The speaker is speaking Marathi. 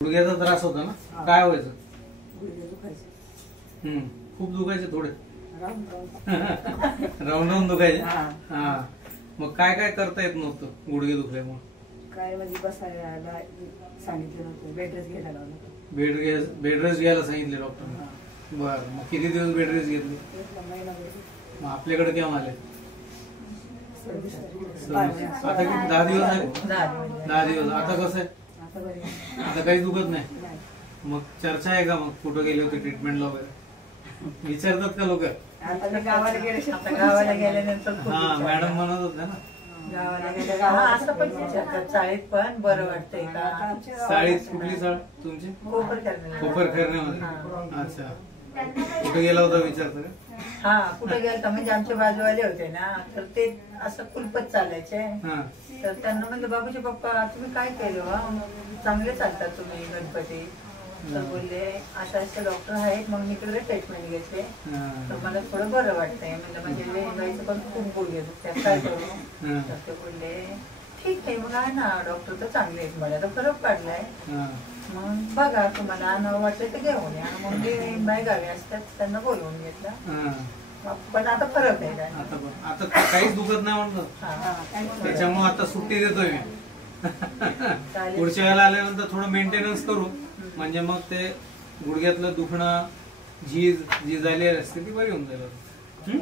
गुडघ्याचा त्रास होता ना, काय व्हायचं? गुडघे दुखायचे. खूप दुखायचे थोडे. राहून राहून राहून दुखायचे. हा. हा, मग काय काय करता येत नव्हतं गुडघे दुखल्यामुळे? काय म्हणजे बसायला सांगितलं नव्हतं, बेड रेस्ट घ्यायला लावलं होतं. बेड रेस्ट घ्यायला सांगितले डॉक्टरने. बर, मग किती दिवस बेड रेस्ट घेतली? महिनाभर. मग आपल्याकडे केव्हा आले? 26 आता किती, 10 दिवस आहे? 10 दिवस. आता कसं आहे? आता बरी आहे. आता काहीच दुखत नाही? नाही. मग चर्चा आहे का मग कुठं गेले होते ट्रीटमेंटला वगैरे? विचारतात का लोक? आता मी गावाला गेले, आता गावाला गेल्यानंतर खूप हा, विचार. मॅडम म्हणत होत्या ना गावाला गेल्या गावाला असं पण विचारतात, चाळीत पण बरं वाटतंय का? चाळीत. कुठली चाळ तुमची? कोपर करणे. कोपर खैरण्यामध्ये. अच्छा, कुठे गेला होता विचारता का? हा, कुठे गेलता म्हणजे आमचे बाजूवाले होते ना, तर ते असं कुलपत चालायचे. हा. तर त्यांना म्हणजे बाबूजी पप्पा तुम्ही काय केलं हा? चांगले चालतात तुम्ही गणपती. तर बोलले अशा असे डॉक्टर आहेत, मग मी तिकडे ट्रीटमेंट घेतले तर मला थोडं बरं वाटतंय. म्हणजे म्हणजे बाईचं पण खूप गुडघे दुखतात, काय करू? तर ते बोलले ठीक आहे, मग आहे ना डॉक्टर तर चांगले आहेत, मला तर फरक पडलाय, मग बघा तुम्हाला आणावं वाटलं तर घेऊन या. मग ते बाई गावी असतात, त्यांना बोलवून घेतलं. पण आता फरक आहे काय? आता काहीच दुखत नाही म्हणलं, त्याच्यामुळे आता सुट्टी देतोय मी. पुढच्या वेळेला आल्यानंतर थोडं मेंटेनन्स करू, म्हणजे मग ते गुडघ्यातलं दुखणं, झीज जी झाली असते ती बरी होऊन जाईल.